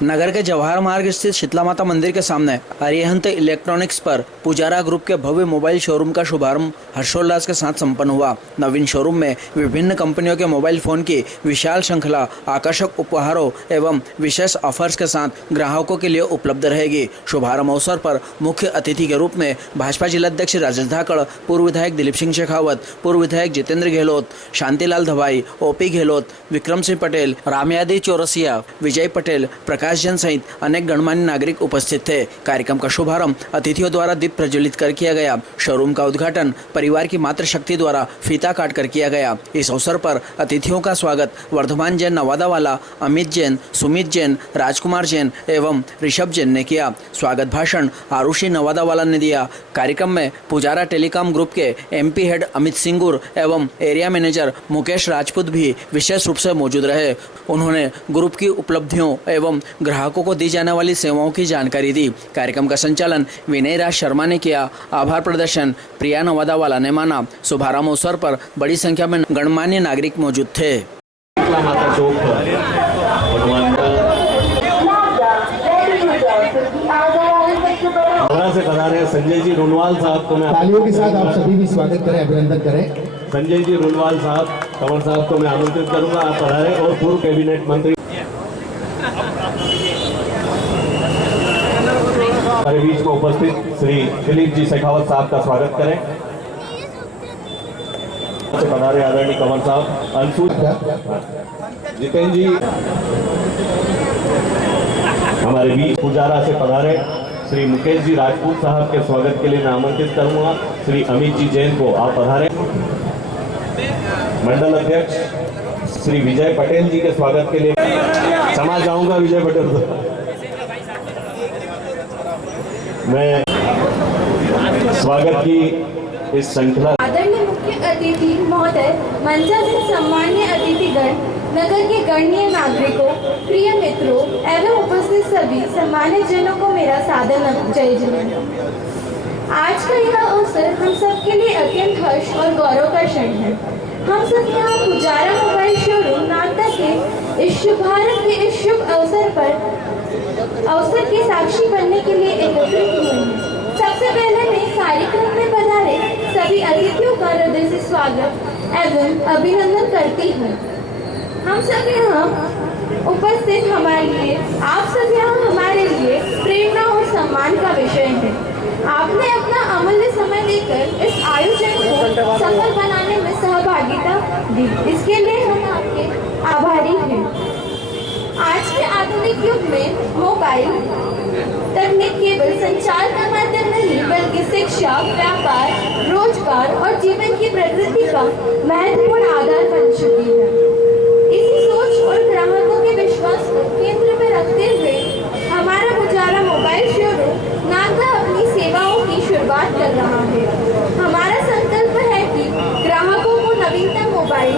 नगर के जवाहर मार्ग स्थित शीतला माता मंदिर के सामने अरिहंत इलेक्ट्रॉनिक्स पर पुजारा ग्रुप के भव्य मोबाइल शोरूम का शुभारंभ हर्षोल्लास के साथ संपन्न हुआ। नवीन शोरूम में विभिन्न कंपनियों के मोबाइल फोन की विशाल श्रृंखला आकर्षक उपहारों एवं विशेष ऑफर्स के साथ ग्राहकों के लिए उपलब्ध रहेगी। शुभारंभ अवसर पर मुख्य अतिथि के रूप में भाजपा जिलाध्यक्ष राजेश धाकड़, पूर्व विधायक दिलीप सिंह शेखावत, पूर्व विधायक जितेंद्र गहलोत, शांतिलाल धवाई, ओपी गहलोत, विक्रम सिंह पटेल, रामयादी चौरसिया, विजय पटेल, प्रकाश जैन सहित अनेक गणमान्य नागरिक उपस्थित थे। कार्यक्रम का शुभारंभ अतिथियों द्वारा दीप प्रज्वलित कर किया गया। शोरूम का उद्घाटन परिवार की मातृशक्ति द्वारा फीता काट कर किया गया। इस अवसर पर अतिथियों का स्वागत वर्धमान जैन नवादावाला, अमित जैन, सुमित जैन, राजकुमार जैन एवं ऋषभ जैन ने किया। स्वागत भाषण आरुषि नवादावाला ने दिया। कार्यक्रम में पुजारा टेलीकॉम ग्रुप के एमपी हेड अमित सिंगुर एवं एरिया मैनेजर मुकेश राजपूत भी विशेष रूप से मौजूद रहे। उन्होंने ग्रुप की उपलब्धियों एवं ग्राहकों को दी जाने वाली सेवाओं की जानकारी दी। कार्यक्रम का संचालन विनय राज शर्मा ने किया। आभार प्रदर्शन प्रिया नवादावाला ने माना। शुभारंभ अवसर पर बड़ी संख्या में गणमान्य नागरिक मौजूद थे। से पधारे संजय जी रुनवाल साहब को मैं तालियों के साथ आप सभी भी स्वागत करें, अभिनंदन करें। संजय जी रुनवाल साहब, कंवर साहब को मैं आमंत्रित करूंगा, आप पधारे। और पूर्व कैबिनेट मंत्री हमारे बीच में उपस्थित श्री दिलीप जी शेखावत साहब का स्वागत करें। पधारे आदरणीय कंवर साहब, अंशु जितेंद्र जी हमारे बीच पुजारा से पधारे श्री मुकेश जी राजपूत साहब के स्वागत के लिए मैं आमंत्रित करूंगा। श्री अमित जी जैन को आप पधारे। मंडल अध्यक्ष श्री विजय पटेल जी के स्वागत के लिए क्षमा चाहूंगा। विजय पटेल मैं स्वागत की इस श्रृंखला। आदरणीय मुख्य अतिथि महोदय, मंचासीन सम्मान्य अतिथिगण, नगर के गणनीय नागरिकों, प्रिय मित्रों एवं उपस्थित सभी सम्मानित जनों को मेरा सादर जय जयंती। आज का यह अवसर हम सबके लिए अत्यंत हर्ष और गौरव का क्षण है। हम सब यहाँ पुजारा मोबाइल शोरूम नागदा के इस शुभारंभ के इस शुभ अवसर के साक्षी बनने के लिए एकत्रित हुए हैं। सबसे पहले मैं कार्यक्रम में पधारे सभी अतिथियों का हृदय से स्वागत एवं अभिनंदन करती हूँ। हम सब यहाँ उपस्थित हमारे लिए, आप सब यहाँ हमारे लिए प्रेरणा और सम्मान का विषय है। आपने अपना अमूल्य समय देकर इस आयोजन को सफल बनाने में सहभागिता दी, इसके लिए हम आपके आभारी हैं। आज के आधुनिक युग में मोबाइल तकनीक केवल संचार का माध्यम नहीं बल्कि शिक्षा, व्यापार, रोजगार और जीवन की प्रगति का महत्वपूर्ण आधार बन चुकी है। इसी सोच और ग्राहकों के विश्वास को केंद्र में रखते हुए हमारा पुजारा मोबाइल शोरूम नागदा अपनी सेवाओं की शुरुआत कर रहा है। हमारा संकल्प है कि ग्राहकों को नवीनतम मोबाइल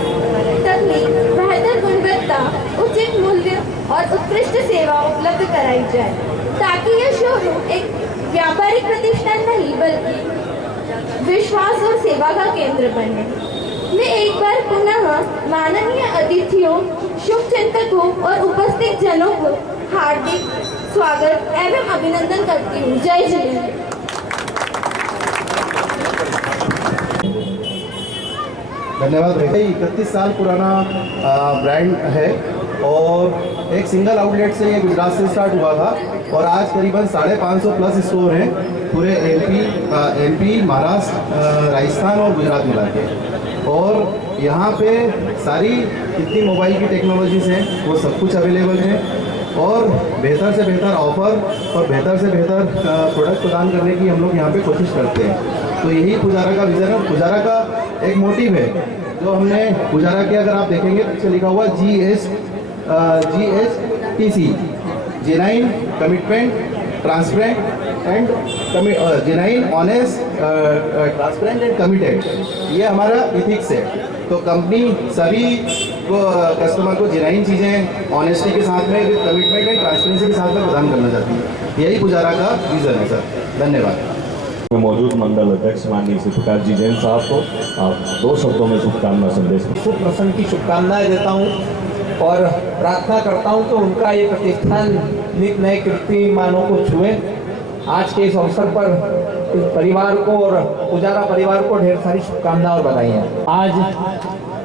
तकनीक, बेहतर गुणवत्ता, उचित मूल्य और उत्कृष्ट सेवा उपलब्ध कराई जाए, ताकि यह शोरूम एक व्यापारिक प्रतिष्ठान नहीं बल्कि विश्वास और सेवा का केंद्र बने। मैं एक बार पुनः माननीय अतिथियों, शुभचिंतकों और उपस्थित जनों को हार्दिक स्वागत एवं अभिनंदन करती हूँ। जय जय। धन्यवाद। 31 साल पुराना ब्रांड है और एक सिंगल आउटलेट से ये गुजरात से स्टार्ट हुआ था और आज करीबन 550 प्लस स्टोर हैं पूरे एमपी, महाराष्ट्र, राजस्थान और गुजरात मिला के। और यहाँ पे सारी जितनी मोबाइल की टेक्नोलॉजीज हैं वो सब कुछ अवेलेबल है और बेहतर से बेहतर ऑफर और बेहतर से बेहतर प्रोडक्ट प्रदान करने की हम लोग यहाँ पे कोशिश करते हैं। तो यही पुजारा का विजन है। पुजारा का एक मोटिव है जो हमने पुजारा के, अगर आप देखेंगे पीछे लिखा हुआ GSTC, genuine, commitment, transparent and genuine, honest, transparent and committed. ये हमारा इथिक्स है। तो कंपनी सभी को कस्टमर को जेन्युइन चीज़ें ऑनेस्टी के साथ में, कमिटमेंट एंड ट्रांसपेरेंसी के साथ में प्रदान करना चाहती है। यही पुजारा का विजन है सर। धन्यवाद। मौजूद मंडल अध्यक्ष माननीय श्री प्रकाश जी जैन साहब को आप 2 शब्दों में शुभकामना संदेश। शुभ प्रसन्न की शुभकामनाएं देता हूं और प्रार्थना करता हूँ कि उनका ये प्रतिष्ठान नित नए कीर्तिमानों को छुए। आज के इस अवसर पर इस परिवार को और पुजारा परिवार को ढेर सारी शुभकामनाएं और बधाइयाँ। आज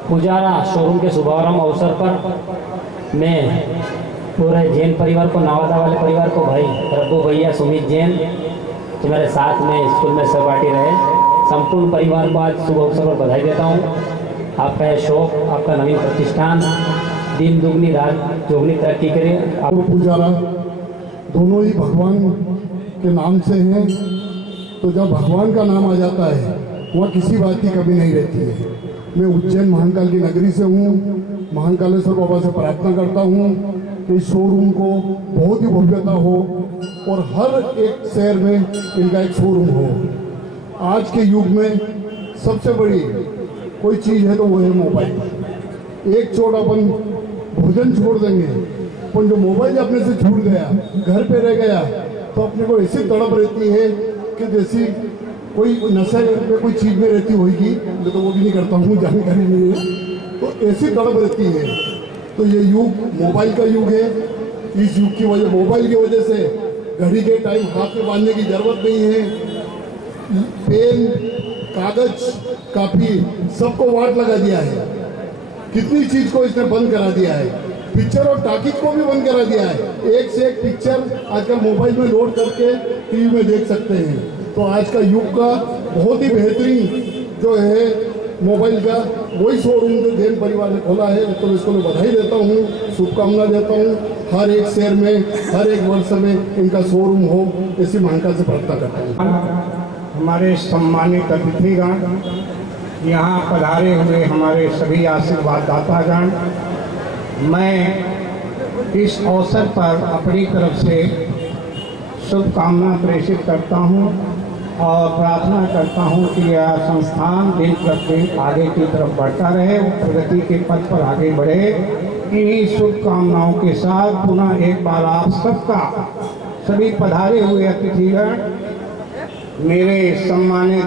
पुजारा शोरूम के शुभारंभ अवसर पर मैं पूरे जैन परिवार को, नवादा वाले परिवार को, भाई रघु भैया, सुमित जैन जो मेरे साथ में स्कूल में सहपाठी रहे, संपूर्ण परिवार को आज शुभ अवसर पर बधाई देता हूँ। आपका यह शौक, आपका नवीन प्रतिष्ठान दिन दुगनी रात चौगनी तरक्की करे। पुजारा दोनों ही भगवान के नाम से हैं, तो जब भगवान का नाम आ जाता है वहाँ किसी बात की कमी नहीं रहती है। मैं उज्जैन महाकाल की नगरी से हूँ। महाकालेश्वर बाबा से प्रार्थना करता हूँ कि इस शोरूम को बहुत ही भव्यता हो और हर एक शहर में इनका एक शोरूम हो। आज के युग में सबसे बड़ी कोई चीज़ है तो वो है मोबाइल। एक छोड़ अपन भोजन छोड़ देंगे, पर जो मोबाइल अपने से छूट गया, घर पे रह गया, तो अपने को ऐसी तड़प रहती है कि जैसी कोई नशे में कोई चीज़ में रहती होगी। मैं तो वो भी नहीं करता हूँ, जानकारी नहीं है, तो ऐसी तड़प रहती है। तो ये युग मोबाइल का युग है। इस युग की वजह, मोबाइल की वजह से घड़ी के टाइम हाथ में बांधने की जरूरत नहीं है। पेन, कागज, कापी सबको वाट लगा दिया है। कितनी चीज को इसने बंद करा दिया है। पिक्चर और टॉकीज को भी बंद करा दिया है। एक से एक पिक्चर आजकल मोबाइल में लोड करके टीवी में देख सकते हैं। तो आज का युग का बहुत ही बेहतरीन जो है मोबाइल का, वही शोरूम जो जैन परिवार ने खोला है। तो इसको मैं बधाई देता हूँ, शुभकामना देता हूँ। हर एक शहर में, हर एक वर्ष में इनका शोरूम हो, ऐसी महाकाल से प्रार्थना करता हूँ। हमारे सम्मानित अतिथिगण, यहाँ पधारे हुए हमारे सभी आशीर्वाद दातागण, मैं इस अवसर पर अपनी तरफ से शुभकामना प्रेषित करता हूँ और प्रार्थना करता हूँ कि यह संस्थान दिन प्रतिदिन आगे की तरफ बढ़ता रहे, प्रगति के पथ पर आगे बढ़े। इन्हीं शुभकामनाओं के साथ पुनः एक बार आप सबका, सभी पधारे हुए अतिथिगण, मेरे सम्मानित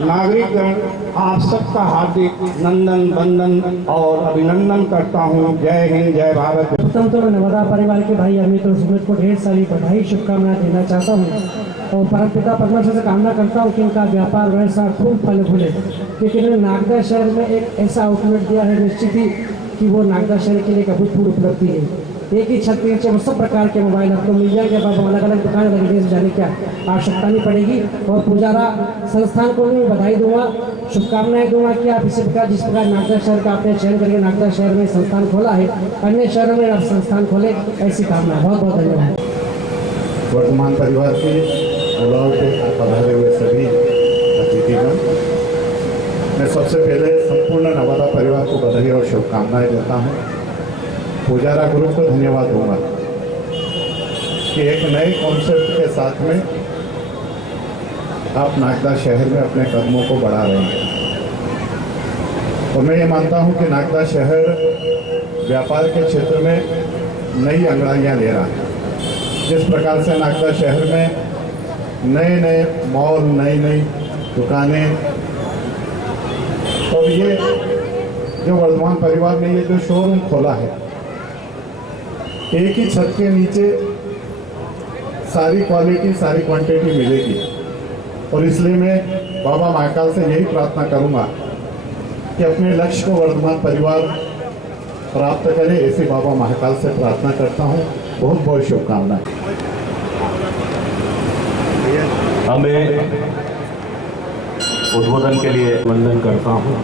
नागरिकगण, आप सबका हार्दिक नंदन वंदन और अभिनंदन करता हूँ। जय हिंद, जय भारत। प्रथम तो मैं नवादा परिवार के भाई अमित और सुमित को ढेर सारी बधाई शुभकामनाएं देना चाहता हूँ और परमपिता परमेश्वर से कामना करता हूँ कि इनका व्यापार वैसा खूब फल फूले, क्योंकि इन्होंने नागदा शहर में एक ऐसा आउटलेट दिया है निश्चित ही कि वो नागदा शहर के लिए एक अभूतपूर्व उपलब्धि है। एक ही छत के नीचे वो सब प्रकार के मोबाइल आपको मिल जाएंगे। अब अलग अलग दुकान अलग जगह से जाने की आवश्यकता नहीं पड़ेगी। और पुजारा संस्थान को भी बधाई दूंगा, शुभकामनाएं दूंगा कि आप इसी प्रकार, जिस प्रकार नागदा शहर का आपने चयन करके नागदा शहर में संस्थान खोला है, अन्य शहरों में आप संस्थान खोले, ऐसी कामना। बहुत बहुत धन्यवाद। वर्तमान परिवार के बुलाव पे पधारे हुए सभी अतिथिगण, मैं सबसे पहले संपूर्ण नवादा परिवार को बधाई और शुभकामनाएं देता हूँ। पुजारा ग्रुप को धन्यवाद दूंगा कि एक नए कॉन्सेप्ट के साथ में आप नागदा शहर में अपने कदमों को बढ़ा रहे हैं। और मैं ये मानता हूँ कि नागदा शहर व्यापार के क्षेत्र में नई अंगड़ाइयाँ ले रहा है। जिस प्रकार से नागदा शहर में नए नए मॉल, नई नई दुकानें, और ये जो वर्धमान परिवार ने ये जो शोरूम खोला है, एक ही छत के नीचे सारी क्वालिटी, सारी क्वांटिटी मिलेगी। और इसलिए मैं बाबा महाकाल से यही प्रार्थना करूंगा कि अपने लक्ष्य को वर्धमान परिवार प्राप्त करे, ऐसे बाबा महाकाल से प्रार्थना करता हूं। बहुत बहुत शुभकामनाएं। हमें उद्बोधन के लिए वंदन करता हूँ।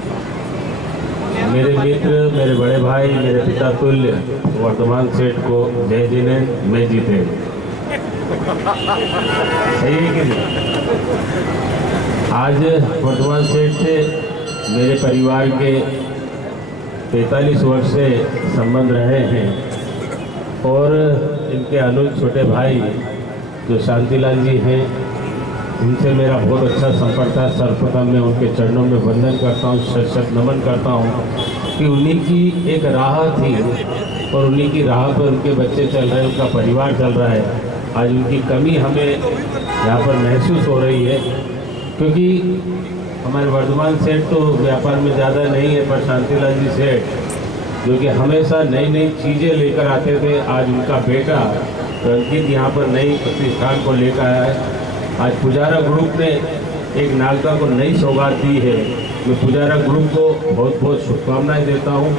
मेरे मित्र, मेरे बड़े भाई, मेरे पिता तुल्य वर्धमान सेठ को जय जिने मैं जीते, सही है कि नहीं? आज वर्धमान सेठ से मेरे परिवार के 45 वर्ष से संबंध रहे हैं और इनके अनुज छोटे भाई जो शांतिलाल जी हैं, उनसे मेरा बहुत अच्छा संपर्क था। सर्वप्रथम मैं उनके चरणों में वंदन करता हूँ, शत नमन करता हूँ कि उन्हीं की एक राह थी और उन्हीं की राह पर उनके बच्चे चल रहे हैं, उनका परिवार चल रहा है। आज उनकी कमी हमें यहाँ पर महसूस हो रही है, क्योंकि हमारे वर्धमान सेठ तो व्यापार में ज़्यादा नहीं है, पर शांतिलाल जी सेठ जो कि हमेशा नई नई चीज़ें लेकर आते थे। आज उनका बेटा रंकित यहाँ पर नई प्रतिष्ठान को लेकर आया है। आज पुजारा ग्रुप ने एक नागदा को नई सौगात दी है। मैं पुजारा ग्रुप को बहुत बहुत शुभकामनाएं देता हूँ,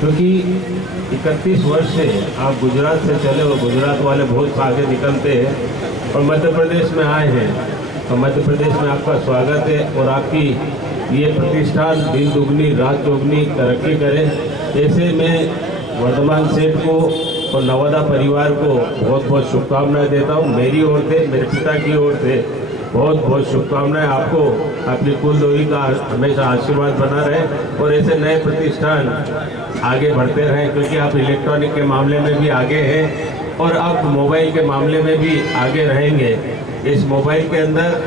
क्योंकि 31 वर्ष से आप गुजरात से चले और गुजरात वाले बहुत आगे निकलते हैं और मध्य प्रदेश में आए हैं। तो मध्य प्रदेश में आपका स्वागत है और आपकी ये प्रतिष्ठान दिन दुगनी रात चौगनी तरक्की करे। ऐसे में वर्धमान सेठ को और नवादा परिवार को बहुत बहुत शुभकामनाएं देता हूँ। मेरी ओर से, मेरे पिता की ओर से बहुत बहुत शुभकामनाएं। आपको अपनी कुलदेवी का हमेशा आशीर्वाद बना रहे और ऐसे नए प्रतिष्ठान आगे बढ़ते रहें, क्योंकि आप इलेक्ट्रॉनिक के मामले में भी आगे हैं और अब मोबाइल के मामले में भी आगे रहेंगे। इस मोबाइल के अंदर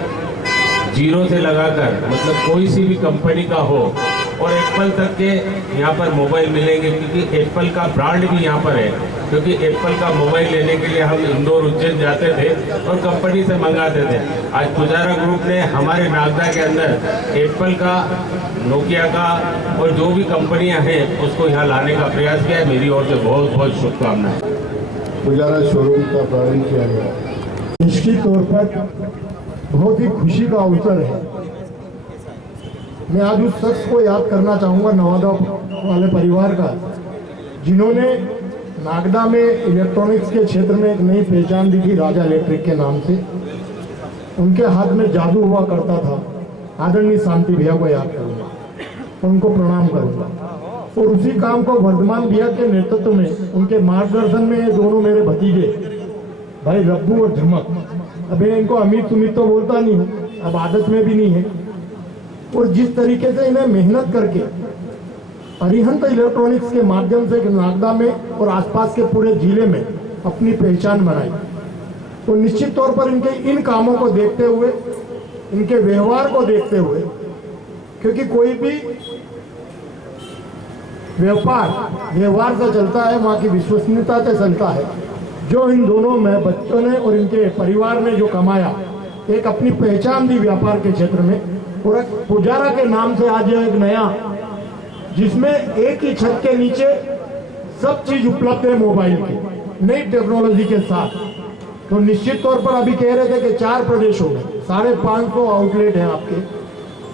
जीरो से लगाकर मतलब कोई सी भी कंपनी का हो और एप्पल तक के यहाँ पर मोबाइल मिलेंगे, क्योंकि एप्पल का ब्रांड भी यहाँ पर है। क्योंकि एप्पल का मोबाइल लेने के लिए हम इंदौर उज्जैन जाते थे और कंपनी से मंगाते थे। आज पुजारा ग्रुप ने हमारे नागदा के अंदर एप्पल का, नोकिया का और जो भी कंपनियां हैं उसको यहाँ लाने का प्रयास किया है। मेरी ओर से बहुत बहुत शुभकामनाएं। पुजारा शोरूम का प्रारंभ किया गया, निश्चित तौर पर बहुत ही खुशी का अवसर है। मैं आज उस शख्स को याद करना चाहूँगा, नवादा वाले परिवार का, जिन्होंने नागदा में इलेक्ट्रॉनिक्स के क्षेत्र में एक नई पहचान दी थी राजा इलेक्ट्रिक के नाम से। उनके हाथ में जादू हुआ करता था। आदरणीय शांति भैया को याद करूँगा, उनको प्रणाम करूँगा। और उसी काम को वर्धमान भैया के नेतृत्व में, उनके मार्गदर्शन में, ये दोनों मेरे भतीजे भाई रब्बू और झमक, अब इनको अमित सुमित तो बोलता नहीं हूँ, अब आदत में भी नहीं है। और जिस तरीके से इन्हें मेहनत करके अरिहंत इलेक्ट्रॉनिक्स के माध्यम से नागदा में और आसपास के पूरे जिले में अपनी पहचान बनाई, तो निश्चित तौर पर इनके इन कामों को देखते हुए, इनके व्यवहार को देखते हुए, क्योंकि कोई भी व्यापार व्यवहार से चलता है, वहाँ की विश्वसनीयता से चलता है। जो इन दोनों में बच्चों ने और इनके परिवार ने जो कमाया, एक अपनी पहचान दी व्यापार के क्षेत्र में, और पुजारा के नाम से आज एक नया, जिसमें एक ही छत के नीचे सब चीज उपलब्ध है मोबाइल की नई टेक्नोलॉजी के साथ। तो निश्चित तौर पर अभी कह रहे थे कि 4 प्रदेशों में 550 आउटलेट हैं आपके,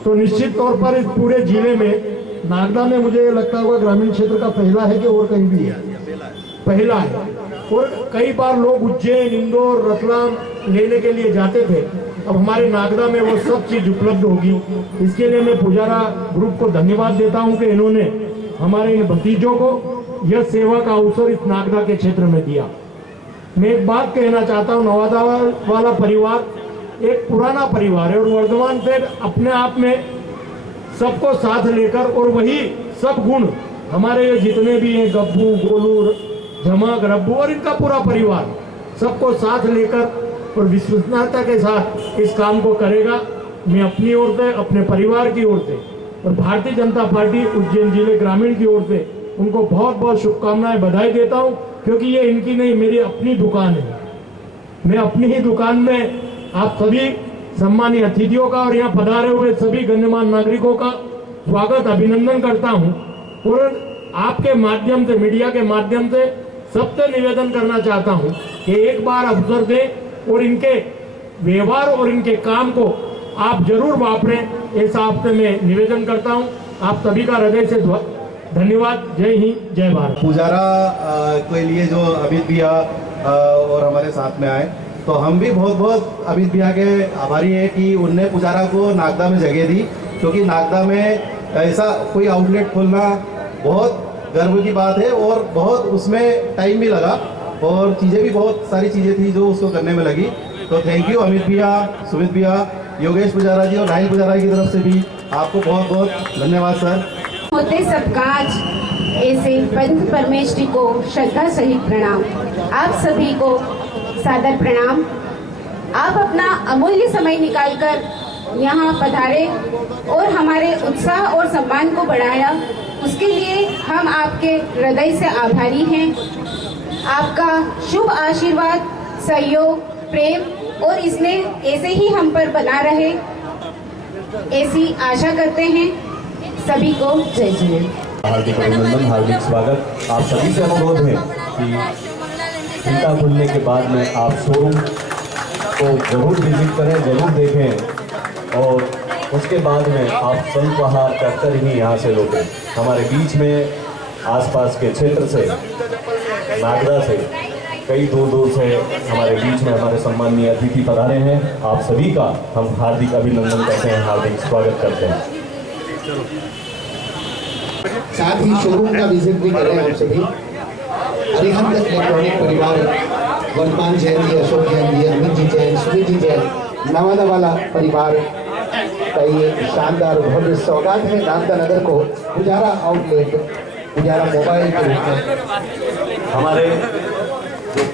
तो निश्चित तौर पर इस पूरे जिले में नागदा में मुझे लगता होगा ग्रामीण क्षेत्र का पहला है कि और कहीं भी है, पहला है। और कई बार लोग उज्जैन, इंदौर, रतलाम लेने के लिए जाते थे, अब हमारे नागदा में वो सब चीज उपलब्ध होगी। इसके लिए मैं पुजारा ग्रुप को धन्यवाद देता हूं कि इन्होंने हमारे इन भतीजों को यह सेवा का अवसर इस नागदा के क्षेत्र में दिया। मैं एक बात कहना चाहता हूं, नवादा वाला परिवार एक पुराना परिवार है और वर्धमान से अपने आप में सबको साथ लेकर, और वही सब गुण हमारे ये जितने भी हैं, गब्बू, गोलू, झमक, रब्बू और इनका पूरा परिवार, सबको साथ लेकर और विश्वसनीयता के साथ इस काम को करेगा। मैं अपनी ओर से, अपने परिवार की ओर से और भारतीय जनता पार्टी उज्जैन जिले ग्रामीण की ओर से उनको बहुत बहुत शुभकामनाएं, बधाई देता हूं, क्योंकि ये इनकी नहीं, मेरी अपनी दुकान है। मैं अपनी ही दुकान में आप सभी सम्मानीय अतिथियों का और यहाँ पधारे हुए सभी गण्यमान्य नागरिकों का स्वागत, अभिनंदन करता हूँ। और आपके माध्यम से, मीडिया के माध्यम से सबसे निवेदन करना चाहता हूँ कि एक बार अवसर दें और इनके व्यवहार और इनके काम को आप जरूर वापरें, ऐसा आपसे मैं निवेदन करता हूँ। आप सभी का हृदय से धन्यवाद। जय हिंद, जय भारत। पुजारा के लिए जो अमित भैया और हमारे साथ में आए, तो हम भी बहुत बहुत अमित भैया के आभारी हैं कि उनने पुजारा को नागदा में जगह दी, क्योंकि नागदा में ऐसा कोई आउटलेट खोलना बहुत गर्व की बात है और बहुत उसमें टाइम भी लगा और चीज़ें भी, बहुत सारी चीज़ें थी जो उसको करने में लगी। तो थैंक यू अमित भैया, सुमित भैया, योगेश पुजारा जी और राहिल पुजारा की तरफ से भी आपको बहुत बहुत धन्यवाद सर। होते सब काज ऐसे पंच परमेश्वरी को श्रद्धा सहित प्रणाम। आप सभी को सादर प्रणाम। आप अपना अमूल्य समय निकालकर यहाँ पधारे और हमारे उत्साह और सम्मान को बढ़ाया, उसके लिए हम आपके हृदय से आभारी हैं। आपका शुभ आशीर्वाद, सहयोग, प्रेम और स्नेह ऐसे ही हम पर बना रहे, ऐसी आशा करते हैं। सभी को जय जय। हार्दिक अभिनंदन, हार्दिक स्वागत। आप सभी से अनुरोध है कि घंटा खुलने के बाद में आप शोरूम को जरूर विजिट करें, जरूर देखें और उसके बाद में आप स्वल्पहार कर ही यहाँ से लौटें। हमारे बीच में आसपास के क्षेत्र से, नागदा से, कई दूर दूर से हमारे बीच में हमारे सम्माननीय अतिथि पधारे हैं। आप सभी का हम हार्दिक अभिनंदन करते हैं, हार्दिक स्वागत करते हैं। साथ ही शोरूम का विजिट भी करें आप सभी। अरिहंत इलेक्ट्रॉनिक परिवार, वर्तमान जैन जी, अशोक जैन जी, अमित जी जैन, सुमित जी जैन, नवादा वाला परिवार का ये शानदार भव्य सौगात है नागदा नगर को पुजारा आउटलेट, पुजारा मोबाइल के रूप में। हमारे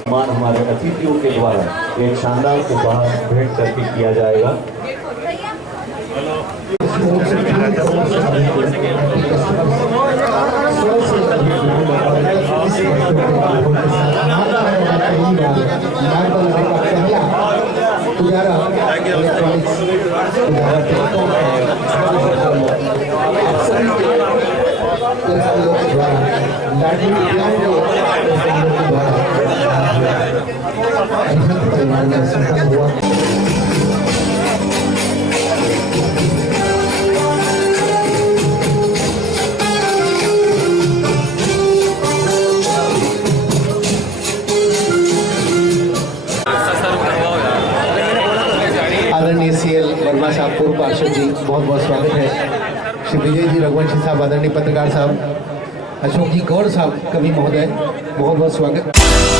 हमारे अतिथियों के द्वारा एक शानदार उपहार भेंट करके किया जाएगा। आदरणीय CL वर्मा साहब, पूर्व पार्षद जी, बहुत बहुत स्वागत है। श्री विजय जी, रघुवंशी साहब, आदरणीय पत्रकार साहब, अशोक जी गौड़ साहब, कवि महोदय, बहुत बहुत स्वागत।